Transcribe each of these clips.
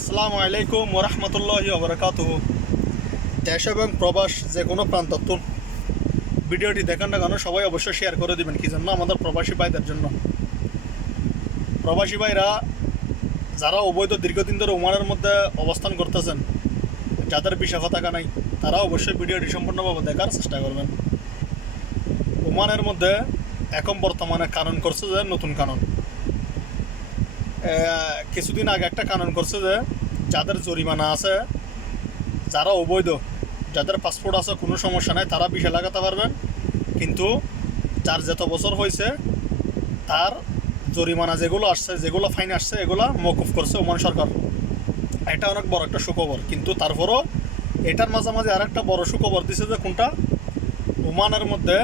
আসসালামু আলাইকুম ওরহমতুল্লাহি ওবরাকাতুহু। দেশ এবং প্রবাস যে কোনো প্রান্তত্ব ভিডিওটি দেখেন না কেন সবাই অবশ্যই শেয়ার করে দিবেন। কি জন্য? আমাদের প্রবাসী ভাইদের জন্য। প্রবাসী ভাইরা যারা অবৈধ দীর্ঘদিন ধরে ওমানের মধ্যে অবস্থান করতেছেন, যাদের ভিসা পতাকা নাই, তারা অবশ্যই ভিডিওটি সম্পূর্ণভাবে দেখার চেষ্টা করবেন। ওমানের মধ্যে এখন বর্তমানে কানুন করছে যে নতুন কানুন, কিছুদিন আগে একটা কানুন করছে যে যাদের জরিমানা আছে, যারা অবৈধ, যাদের পাসপোর্ট আছে কোনো সমস্যা নাই, তারা ভিসা লাগাতে পারবেন। কিন্তু যার যত বছর হয়েছে তার জরিমানা যেগুলো আসছে, যেগুলো ফাইন আসছে, এগুলো মওকুফ করছে ওমান সরকার। এটা অনেক বড় একটা সুখবর। কিন্তু তারপরও এটার মাঝামাঝি আর একটা বড় সুখবর দিছে যে কোনটা, ওমানের মধ্যে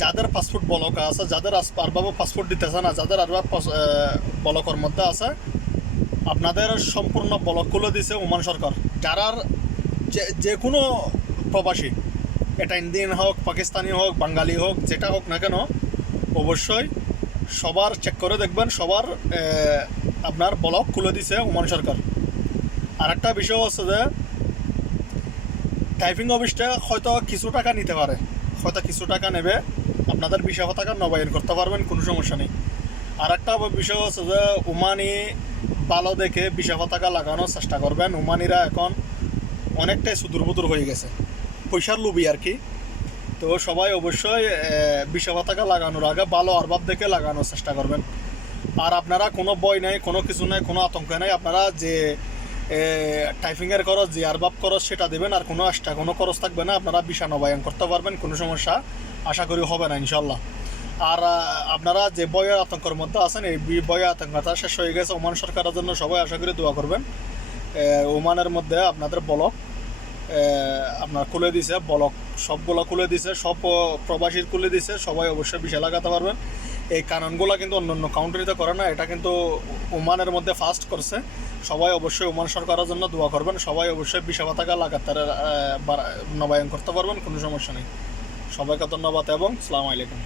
যাদের পাসপোর্ট বলকা আছে, যাদের আরবাবও পাসপোর্ট দিতেছে না, যাদের আরবাব বলকর মধ্যে আছে, আপনাদের সম্পূর্ণ বলকগুলো দিছে ওমান সরকার। যারা যে কোনো প্রবাসী, এটা ইন্ডিয়ান হোক, পাকিস্তানি হোক, বাঙালি হোক, যেটা হোক না কেন, অবশ্যই সবার চেক করে দেখবেন, সবার আপনার ব্লক খুলে দিছে ওমান সরকার। আর একটা বিষয় হচ্ছে যে টাইপিং অফিসটা হয়তো কিছু টাকা নিতে পারে, হয়তো কিছু টাকা নেবে, আপনাদের ভিসা পতাকা নবায়ন করতে পারবেন, কোনো সমস্যা নেই। আর একটা বিষয় হচ্ছে যে ওমানি ভালো দেখে ভিসা পতাকা লাগানোর চেষ্টা করবেন। ওমানিরা এখন অনেকটাই সুদূরবুদূর হয়ে গেছে, পয়সার লোভী আর কি। তো সবাই অবশ্যই ভিসা পতাকা লাগানোর আগে ভালো আরবাব দেখে লাগানোর চেষ্টা করবেন। আর আপনারা কোনো ভয় নাই, কোনো কিছু নাই, কোনো আতঙ্ক নাই। আপনারা যে টাইপিংয়ের খরচ, যে আরবাব খরচ, সেটা দেবেন, আর কোনো এক্সট্রা কোনো খরচ থাকবে না। আপনারা ভিসা নবায়ন করতে পারবেন, কোনো সমস্যা আশা করি হবে না ইনশাল্লাহ। আর আপনারা যে ভয়ের আতঙ্কের মধ্যে আছেন, এই ভয়ের আতঙ্কটা শেষ হয়ে গেছে। ওমান সরকারের জন্য সবাই আশা করি দোয়া করবেন। ওমানের মধ্যে আপনাদের ব্লক আপনার খুলে দিছে, ব্লক সবগুলো খুলে দিছে, সব প্রবাসীর খুলে দিছে। সবাই অবশ্যই ভিসা লাগাতে পারবেন। এই কানুনগুলো কিন্তু অন্য অন্য কাউন্ট্রিতে করে না, এটা কিন্তু ওমানের মধ্যে ফার্স্ট করছে। সবাই অবশ্যই ওমান সরকারের জন্য দোয়া করবেন। সবাই অবশ্যই ভিসা পতাকা লাগাতার নবায়ন করতে পারবেন, কোনো সমস্যা নেই। সবাইকে ধন্যবাদ এবং আসসালামু আলাইকুম।